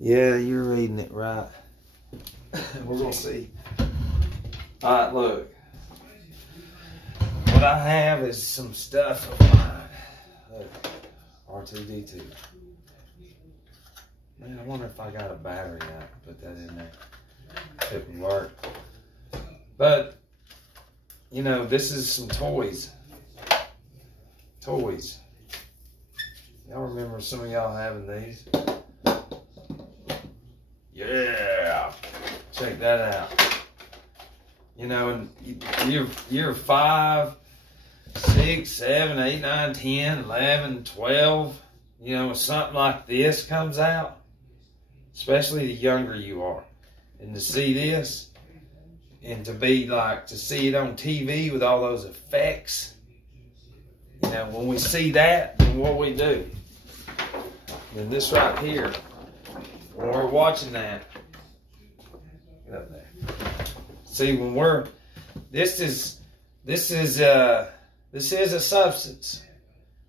Yeah, you're reading it right. We're going to see. All right, look. What I have is some stuff of mine. Look, R2-D2. Man, I wonder if I got a battery. I can put that in there. Couldn't work. But, you know, this is some toys. Toys. Y'all remember some of y'all having these? Yeah. Check that out. You know, and you're 5, 6, 7, 8, 9, 10, 11, 12. You know, something like this comes out, especially the younger you are. And to see this, and to be like, to see it on TV with all those effects, you know, when we see that, then what we do? Then this right here, when we're watching that, get up there. See, when we're, this is a substance.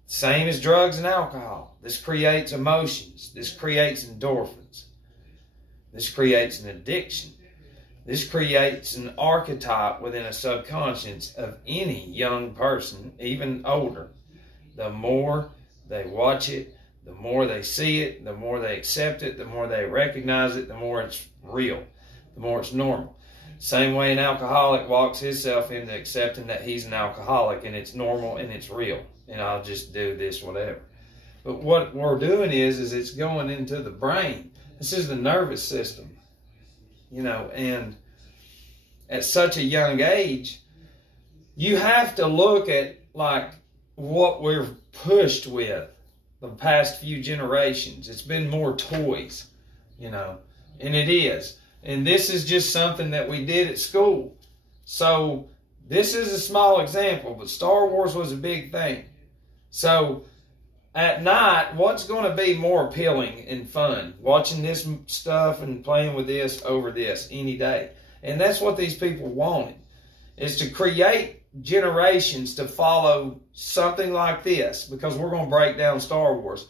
Same as drugs and alcohol. This creates emotions. This creates endorphins. This creates an addiction. This creates an archetype within a subconscious of any young person, even older. The more they watch it, the more they see it, the more they accept it, the more they recognize it, the more it's real, the more it's normal. Same way an alcoholic walks himself into accepting that he's an alcoholic and it's normal and it's real. And I'll just do this, whatever. But what we're doing is it's going into the brain. This is the nervous system. You know, and at such a young age, you have to look at like what we're pushed with the past few generations. It's been more toys, you know, and it is. And this is just something that we did at school. So this is a small example, but Star Wars was a big thing. So at night, what's going to be more appealing and fun? Watching this stuff and playing with this over this any day. And that's what these people wanted, is to create generations to follow something like this, because we're going to break down Star Wars.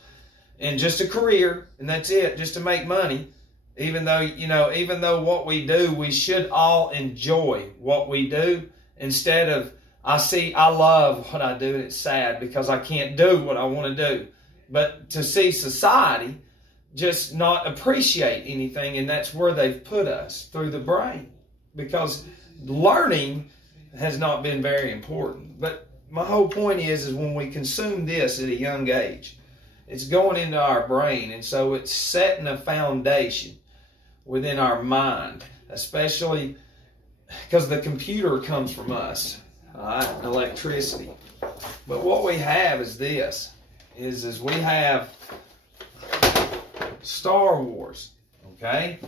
And just a career, and that's it, just to make money. Even though, you know, even though what we do, we should all enjoy what we do, instead of, I love what I do and it's sad because I can't do what I want to do. But to see society just not appreciate anything, and that's where they've put us, through the brain. Because learning has not been very important. But my whole point is when we consume this at a young age, it's going into our brain, and so it's setting a foundation within our mind, especially because the computer comes from us, all right, electricity. But what we have is this, is we have Star Wars, okay?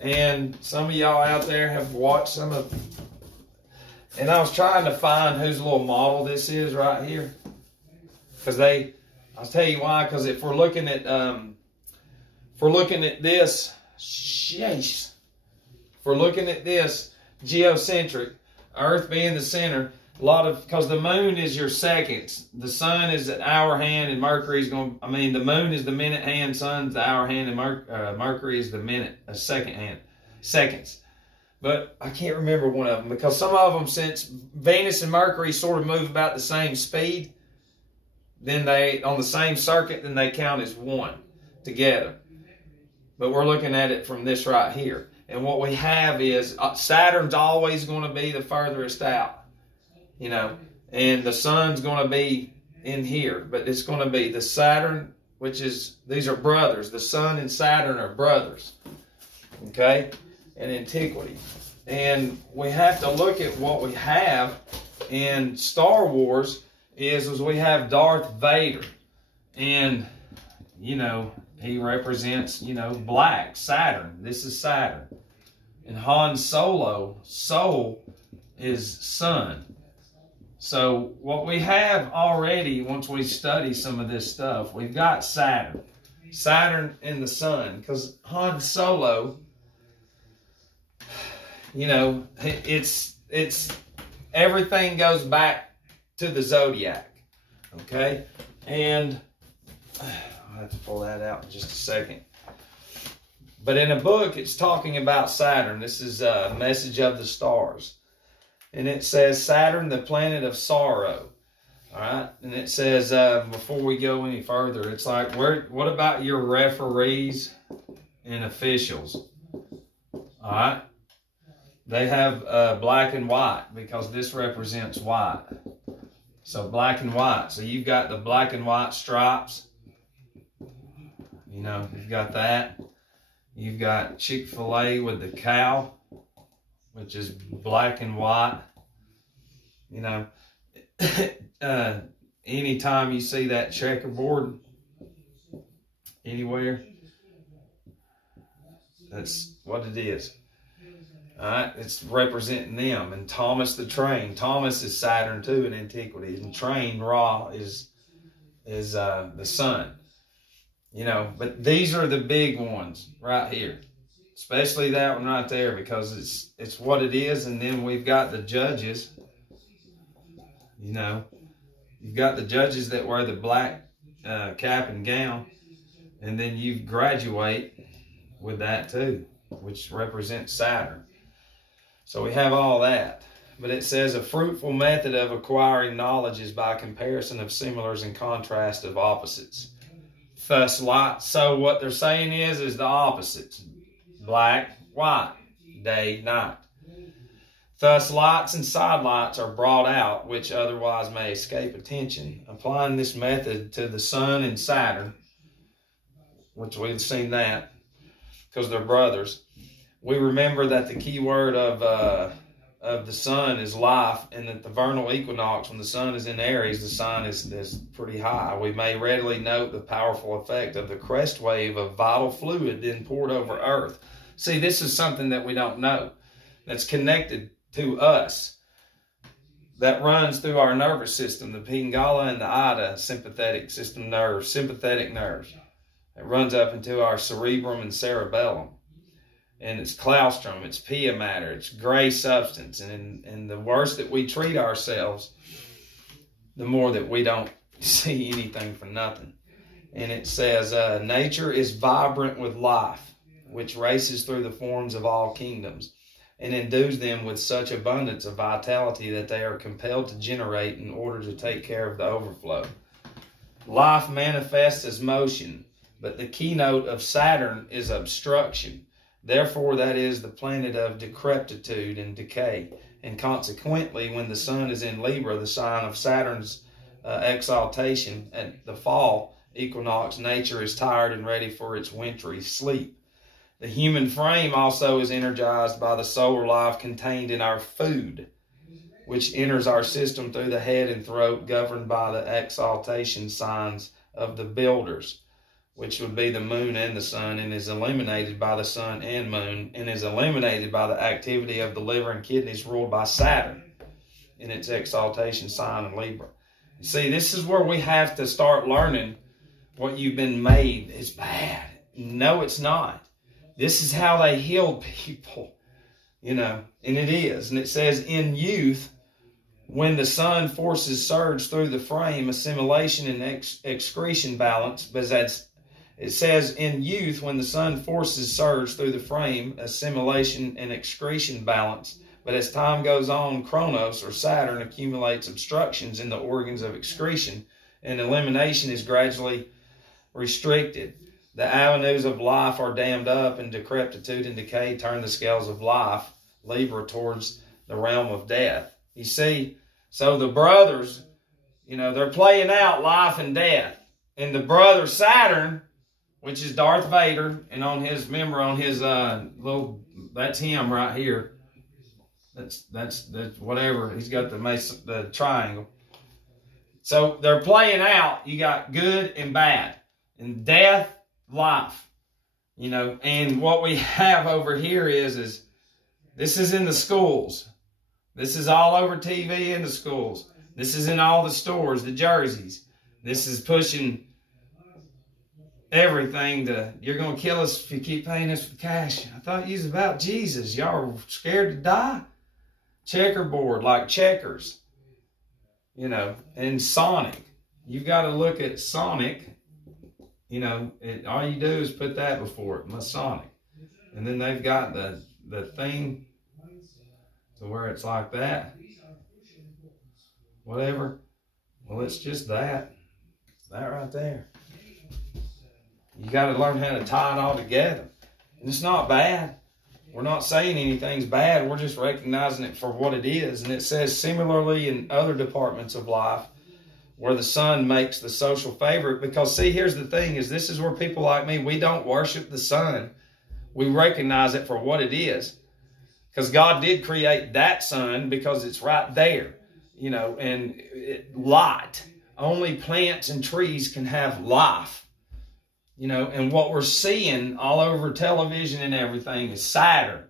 And some of y'all out there have watched some of, and I was trying to find whose little model this is right here. Because I'll tell you why, because if we're looking at this, sheesh. If we're looking at this geocentric, Earth being the center, because the moon is your seconds. The sun is an hour hand, and Mercury's going, the moon is the minute hand, sun's the hour hand, and Mercury is the second hand, seconds. But I can't remember one of them, because some of them, since Venus and Mercury sort of move about the same speed, then they, on the same circuit, then they count as one together. But we're looking at it from this right here. And what we have is Saturn's always going to be the furthest out, you know, and the sun's going to be in here. But it's going to be the Saturn, which is, these are brothers. The sun and Saturn are brothers, okay, in antiquity. And we have to look at what we have in Star Wars is we have Darth Vader. And, you know, he represents, you know, black, Saturn. This is Saturn. And Han Solo, soul, is sun. So what we have already, once we study some of this stuff, we've got Saturn. Saturn and the sun. Because Han Solo, you know, it's everything goes back to the zodiac. Okay? And I'll have to pull that out in just a second. But in a book, it's talking about Saturn. This is a message of the stars. And it says, Saturn, the planet of sorrow. All right? And it says, before we go any further, it's like, what about your referees and officials? All right? They have black and white because this represents white. So black and white. So you've got the black and white stripes. You know, you've got that. You've got Chick-fil-A with the cow, which is black and white. You know, anytime you see that checkerboard anywhere, that's what it is. All right, it's representing them. And Thomas the Train. Thomas is Saturn too in antiquity. And Train, Ra, is the sun. You know, but these are the big ones right here. Especially that one right there, because it's what it is. And then we've got the judges. You know, you've got the judges that wear the black cap and gown. And then you graduate with that too, which represents Saturn. So we have all that. But it says a fruitful method of acquiring knowledge is by comparison of similars and contrast of opposites. Thus, light. So what they're saying is the opposites. Black, white, day, night. Thus, lights and sidelights are brought out, which otherwise may escape attention. Applying this method to the sun and Saturn, which we've seen that, because they're brothers. We remember that the key word of the sun is life, and that the vernal equinox, when the sun is in Aries, the sun is pretty high. We may readily note the powerful effect of the crest wave of vital fluid then poured over Earth. See, this is something that we don't know, that's connected to us, that runs through our nervous system, the Pingala and the Ida sympathetic system nerves, sympathetic nerves. It runs up into our cerebrum and cerebellum. And it's claustrum, it's pia matter, it's gray substance. And the worse that we treat ourselves, the more that we don't see anything for nothing. And it says, nature is vibrant with life, which races through the forms of all kingdoms, and endues them with such abundance of vitality that they are compelled to generate in order to take care of the overflow. Life manifests as motion, but the keynote of Saturn is obstruction. Therefore, that is the planet of decrepitude and decay. And consequently, when the sun is in Libra, the sign of Saturn's exaltation at the fall equinox, nature is tired and ready for its wintry sleep. The human frame also is energized by the solar life contained in our food, which enters our system through the head and throat, governed by the exaltation signs of the builders, which would be the moon and the sun, and is eliminated by the sun and moon, and is eliminated by the activity of the liver and kidneys ruled by Saturn in its exaltation sign in Libra. You see, this is where we have to start learning what you've been made is bad. No, it's not. This is how they healed people, you know, and it is. And it says, in youth, when the sun forces surge through the frame, assimilation and excretion balance, but that's it says, in youth, when the sun forces surge through the frame, assimilation and excretion balance. But as time goes on, Kronos, or Saturn, accumulates obstructions in the organs of excretion, and elimination is gradually restricted. The avenues of life are dammed up, and decrepitude and decay turn the scales of life, Libra, towards the realm of death. You see, so the brothers, you know, they're playing out life and death. And the brother Saturn, which is Darth Vader, and on his, remember, on his little, that's him right here. That's whatever. He's got the triangle. So they're playing out. You got good and bad, and death, life. You know, and what we have over here is this is in the schools. This is all over TV in the schools. This is in all the stores, the jerseys. This is pushing everything to, you're going to kill us if you keep paying us for cash. I thought you was about Jesus. Y'all were scared to die. Checkerboard, like checkers. You know, and Sonic. You've got to look at Sonic. You know, all you do is put that before it, Masonic. And then they've got the thing to where it's like that. Whatever. Well, it's just that. It's that right there. You got to learn how to tie it all together. And it's not bad. We're not saying anything's bad. We're just recognizing it for what it is. And it says, similarly in other departments of life, where the sun makes the social favorite. Because, see, here's the thing, is this is where people like me, we don't worship the sun. We recognize it for what it is. Because God did create that sun because it's right there. You know, and light. Only plants and trees can have life. You know, and what we're seeing all over television and everything is Saturn.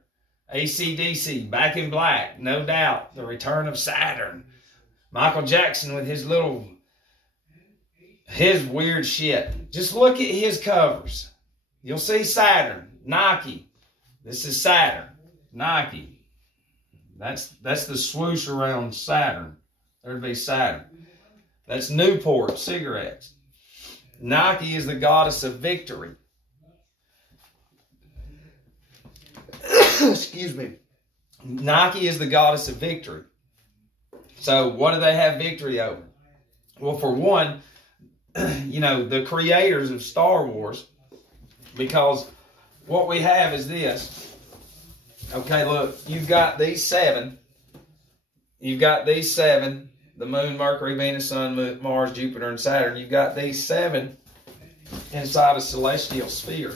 AC/DC, Back in Black, no doubt. The return of Saturn. Michael Jackson with his weird shit. Just look at his covers. You'll see Saturn. Nike. This is Saturn. Nike. That's the swoosh around Saturn. There'd be Saturn. That's Newport cigarettes. Nike is the goddess of victory. Excuse me. Nike is the goddess of victory. So what do they have victory over? Well, for one, you know, the creators of Star Wars, because what we have is this. Okay, look, you've got these seven. You've got these seven. The moon, Mercury, Venus, Sun, Mars, Jupiter, and Saturn. You've got these seven inside a celestial sphere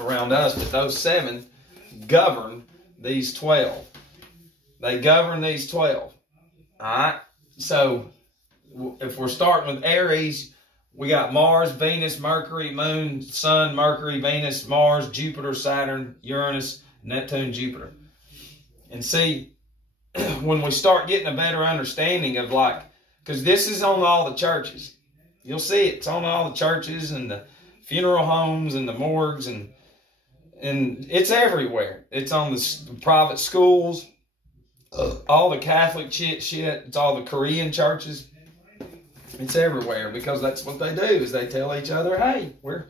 around us. But those seven govern these 12. They govern these 12. Alright? So, if we're starting with Aries, we got Mars, Venus, Mercury, Moon, Sun, Mercury, Venus, Mars, Jupiter, Saturn, Uranus, Neptune, Jupiter. And see, when we start getting a better understanding of, like, because this is on all the churches. You'll see it. It's on all the churches and the funeral homes and the morgues, and it's everywhere. It's on the private schools, all the Catholic shit. It's all the Korean churches. It's everywhere, because that's what they do, is they tell each other, hey, we're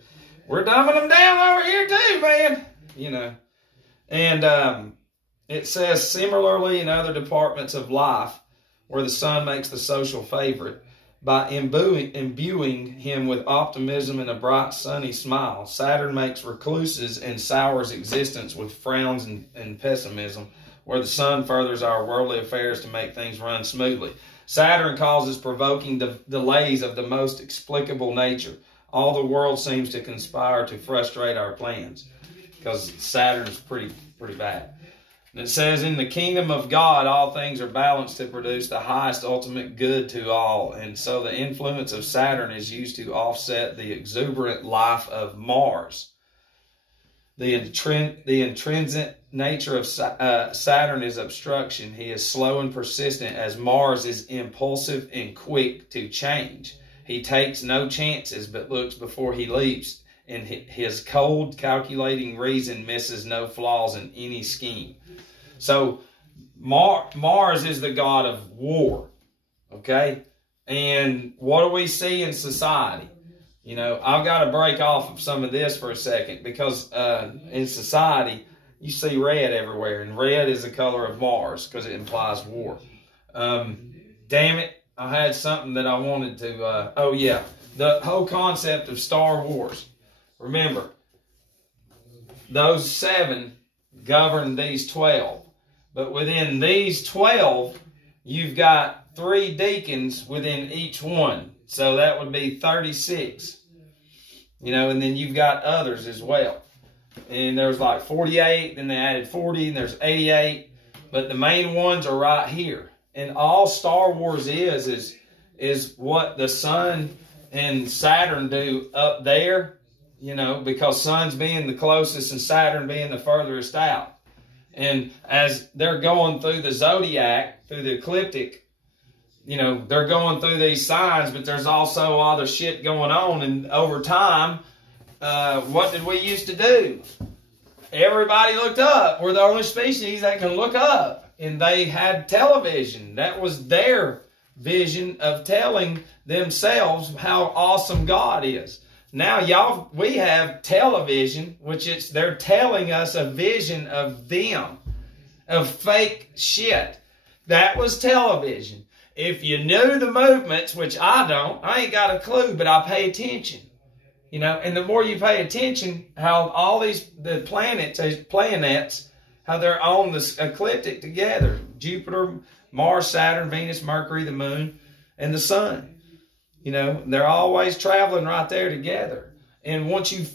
dumbing them down over here too, man. You know. And it says, similarly in other departments of life, where the sun makes the social favorite, by imbuing him with optimism and a bright, sunny smile, Saturn makes recluses and sours existence with frowns and pessimism, where the sun furthers our worldly affairs to make things run smoothly. Saturn causes provoking delays of the most explicable nature. All the world seems to conspire to frustrate our plans, because Saturn's pretty bad. And it says, in the kingdom of God, all things are balanced to produce the highest ultimate good to all. And so the influence of Saturn is used to offset the exuberant life of Mars. The intrinsic nature of Saturn is obstruction. He is slow and persistent, as Mars is impulsive and quick to change. He takes no chances, but looks before he leaps. And his cold, calculating reason misses no flaws in any scheme. So, Mars is the god of war, okay? And what do we see in society? You know, I've got to break off of some of this for a second, because in society, you see red everywhere. And red is the color of Mars, because it implies war. Damn it, I had something that I wanted to... oh, yeah. The whole concept of Star Wars. Remember, those 7 govern these 12. But within these 12, you've got 3 deacons within each one. So that would be 36. You know, and then you've got others as well. And there's like 48, then they added 40, and there's 88. But the main ones are right here. And all Star Wars is what the sun and Saturn do up there. You know, because Sun's being the closest and Saturn being the furthest out. And as they're going through the zodiac, through the ecliptic, you know, they're going through these signs, but there's also other shit going on. And over time, what did we used to do? Everybody looked up. We're the only species that can look up. And they had television. That was their vision of telling themselves how awesome God is. Now we have television, which they're telling us a vision of them, of fake shit. That was television. If you knew the movements, which I don't, I ain't got a clue, but I pay attention. You know, and the more you pay attention, how all the planets, how they're on this ecliptic together. Jupiter, Mars, Saturn, Venus, Mercury, the moon, and the sun. You know, they're always traveling right there together. And once you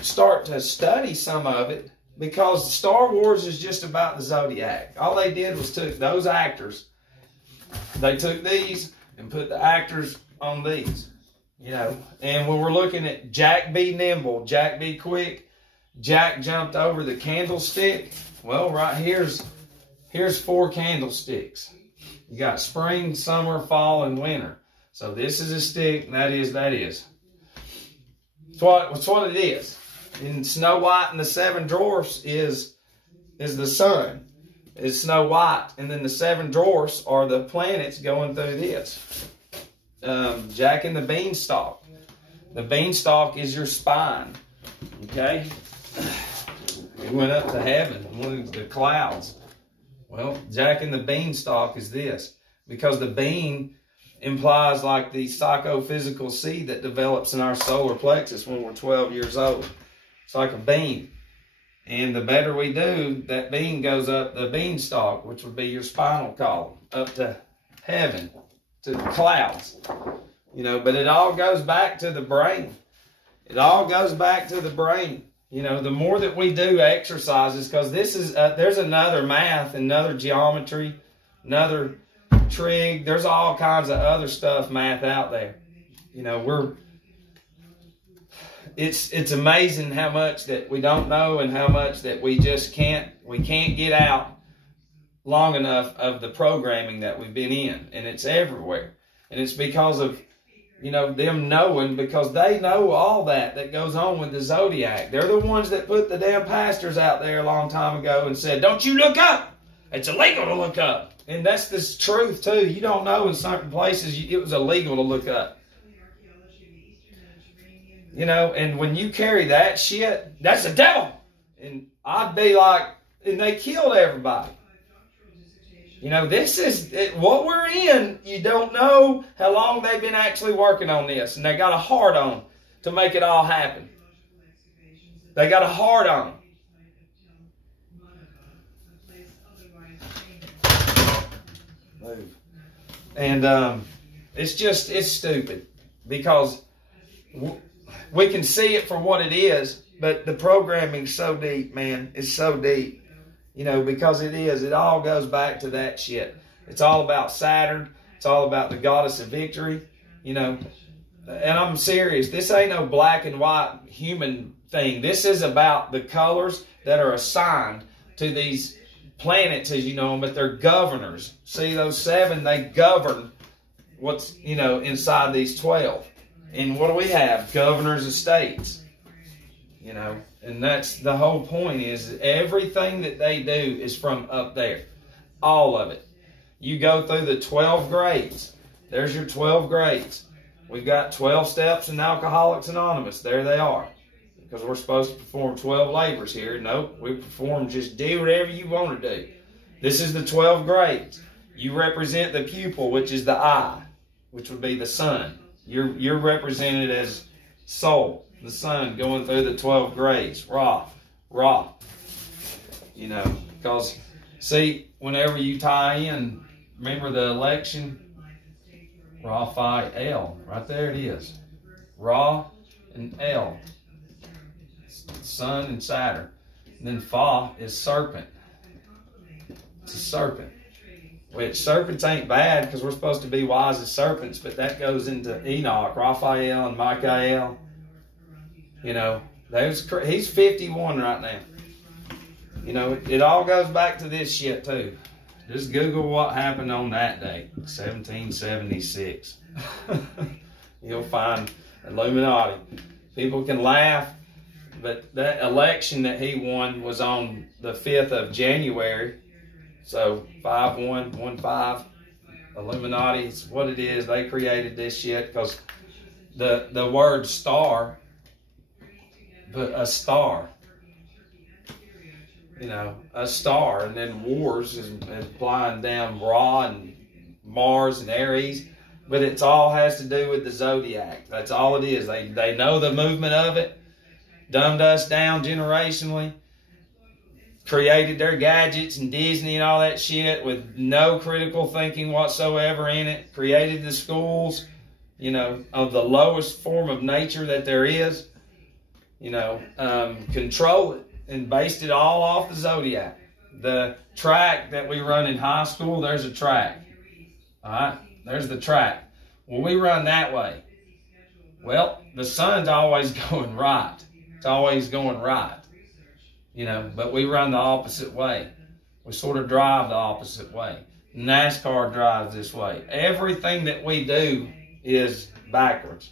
start to study some of it, because Star Wars is just about the zodiac. All they did was took those actors, they took these and put the actors on these. You know, and when we're looking at Jack be nimble, Jack be quick, Jack jumped over the candlestick. Well, right here's 4 candlesticks. You got spring, summer, fall, and winter. So this is a stick, and that is. It's what it is. And Snow White and the 7 Dwarfs is the sun. It's Snow White, and then the 7 Dwarfs are the planets going through this. Jack and the Beanstalk. The beanstalk is your spine. Okay? It went up to heaven, one of the clouds. Well, Jack and the Beanstalk is this. Because the bean implies like the psychophysical seed that develops in our solar plexus when we're 12 years old. It's like a bean. And the better we do, that bean goes up the beanstalk, which would be your spinal column, up to heaven, to the clouds. You know, but it all goes back to the brain. It all goes back to the brain. You know, the more that we do exercises, because this is, there's another math, another geometry, another trig. There's all kinds of other stuff, math out there. You know, it's amazing how much that we don't know and how much that we just can't get out long enough of the programming that we've been in. And it's everywhere. And it's because of, you know, them knowing, because they know all that goes on with the zodiac. They're the ones that put the damn pastors out there a long time ago and said, don't you look up. It's illegal to look up. And that's the truth too. You don't know in certain places it was illegal to look up. You know, and when you carry that shit, that's the devil. And I'd be like, and they killed everybody. You know, this is what we're in. You don't know how long they've been actually working on this. And they got a hard on to make it all happen. They got a hard on. And it's stupid. Because we can see it for what it is. But the programming's so deep, man. It's so deep. You know, because it all goes back to that shit. It's all about Saturn. It's all about the goddess of victory. You know, and I'm serious. This ain't no black and white human thing. This is about the colors that are assigned to these planets, as you know them, but they're governors. See, those 7, they govern what's, you know, inside these 12. And what do we have? Governors of states. You know, and that's the whole point, is everything that they do is from up there. All of it. You go through the 12 grades. There's your 12 grades. We've got 12 steps in Alcoholics Anonymous. There they are. Because we're supposed to perform 12 labors here. Nope, we perform just do whatever you want to do. This is the 12 grades. You represent the pupil, which is the eye, which would be the sun. You're represented as soul. The sun going through the 12 grades. Ra. You know, because, see, whenever you tie in, remember the election? Raphael. Right there it is. Ra and El. Sun and Saturn. And then Fa is serpent. It's a serpent. Which serpents ain't bad because we're supposed to be wise as serpents, but that goes into Enoch, Raphael, and Michael. You know, he's 51 right now. You know, it all goes back to this shit too. Just Google what happened on that day, 1776. You'll find Illuminati. People can laugh, but that election that he won was on the 5th of January. So 5115. Illuminati is what it is. They created this shit because the word star but a star. You know, a star, and then wars is flying down Ra and Mars and Aries, but it's all has to do with the zodiac. That's all it is. They know the movement of it, dumbed us down generationally, created their gadgets and Disney and all that shit with no critical thinking whatsoever in it, created the schools, you know, of the lowest form of nature that there is, you know, control it. And based it all off the zodiac. The track that we run in high school, there's a track. All right? There's the track. Well, we run that way. Well, the sun's always going right. It's always going right. You know, but we run the opposite way. We sort of drive the opposite way. NASCAR drives this way. Everything that we do is backwards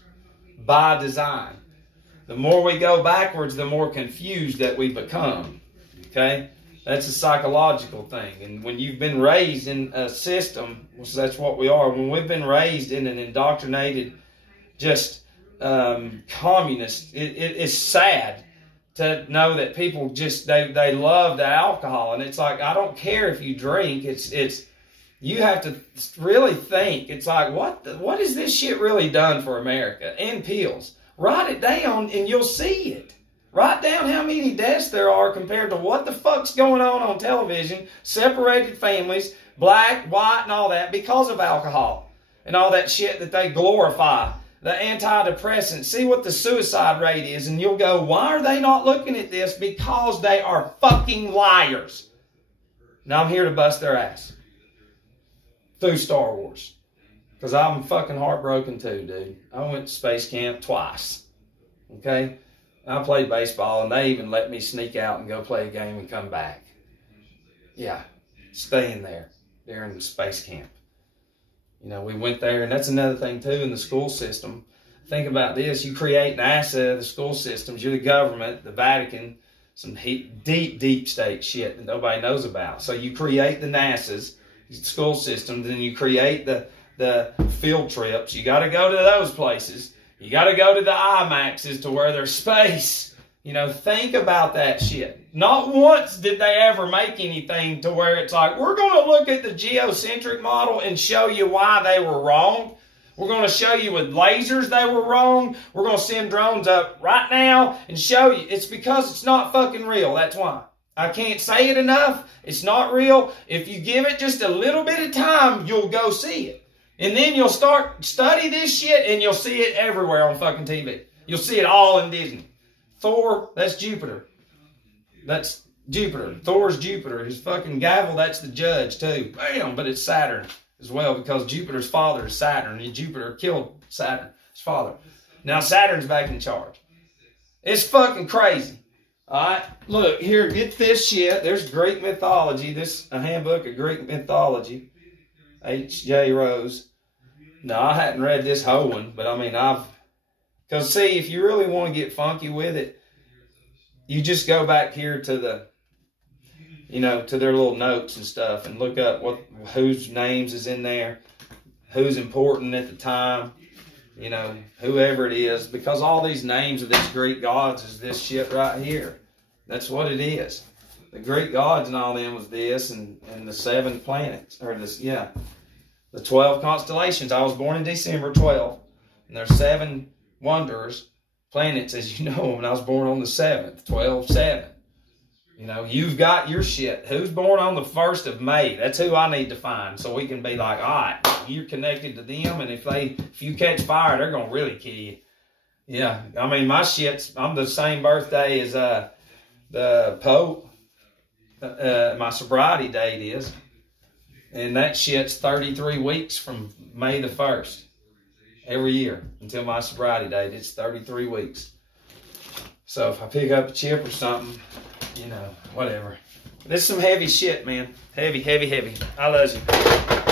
by design. The more we go backwards, the more confused that we become, okay? That's a psychological thing. And when you've been raised in a system, which that's what we are, when we've been raised in an indoctrinated, just communist, it is sad to know that people just, they love the alcohol. And it's like, I don't care if you drink. It's you have to really think. It's like, what has this shit really done for America? And pills. Write it down and you'll see it. Write down how many deaths there are compared to what the fuck's going on television, separated families, black, white, and all that because of alcohol and all that shit that they glorify. The antidepressants. See what the suicide rate is and you'll go, why are they not looking at this? Because they are fucking liars. Now I'm here to bust their ass. Through Star Wars. Because I'm fucking heartbroken too, dude. I went to space camp twice. Okay? I played baseball and they even let me sneak out and go play a game and come back. Yeah. Staying there during space camp. You know, we went there, and that's another thing too in the school system. Think about this. You create NASA, the school systems, you're the government, the Vatican, some deep state shit that nobody knows about. So you create the NASAs, school systems, then you create the field trips. You got to go to those places. You got to go to the IMAXs to where there's space. You know, think about that shit. Not once did they ever make anything to where it's like, we're going to look at the geocentric model and show you why they were wrong. We're going to show you with lasers they were wrong. We're going to send drones up right now and show you. It's because it's not fucking real. That's why. I can't say it enough. It's not real. If you give it just a little bit of time, you'll go see it. And then you'll study this shit and you'll see it everywhere on fucking TV. You'll see it all in Disney. Thor, that's Jupiter. That's Jupiter. Thor's Jupiter. His fucking gavel, that's the judge too. Bam, but it's Saturn as well because Jupiter's father is Saturn. And Jupiter killed Saturn, his father. Now Saturn's back in charge. It's fucking crazy. Alright, look, here, get this shit. There's Greek mythology. This a handbook of Greek mythology. H.J. Rose. No, I hadn't read this whole one, but I mean, because see, if you really want to get funky with it, you just go back here to the, you know, to their little notes and stuff and look up whose names is in there, who's important at the time, you know, whoever it is, because all these names of these Greek gods is this shit right here. That's what it is. The Greek gods and all them was this and the 7 planets, or this, yeah, the 12 constellations. I was born in December 12, and there's 7 wonders, planets as you know them, and I was born on the 7th, 12-7. You know, you've got your shit. Who's born on the 1st of May? That's who I need to find so we can be like, all right, you're connected to them, and if you catch fire, they're going to really kill you. Yeah, I mean, my shit's, I'm the same birthday as the Pope. My sobriety date is. And that shit's 33 weeks from May the 1st. Every year until my sobriety date. It's 33 weeks. So if I pick up a chip or something, you know, whatever. This is some heavy shit, man. Heavy, heavy, heavy. I love you.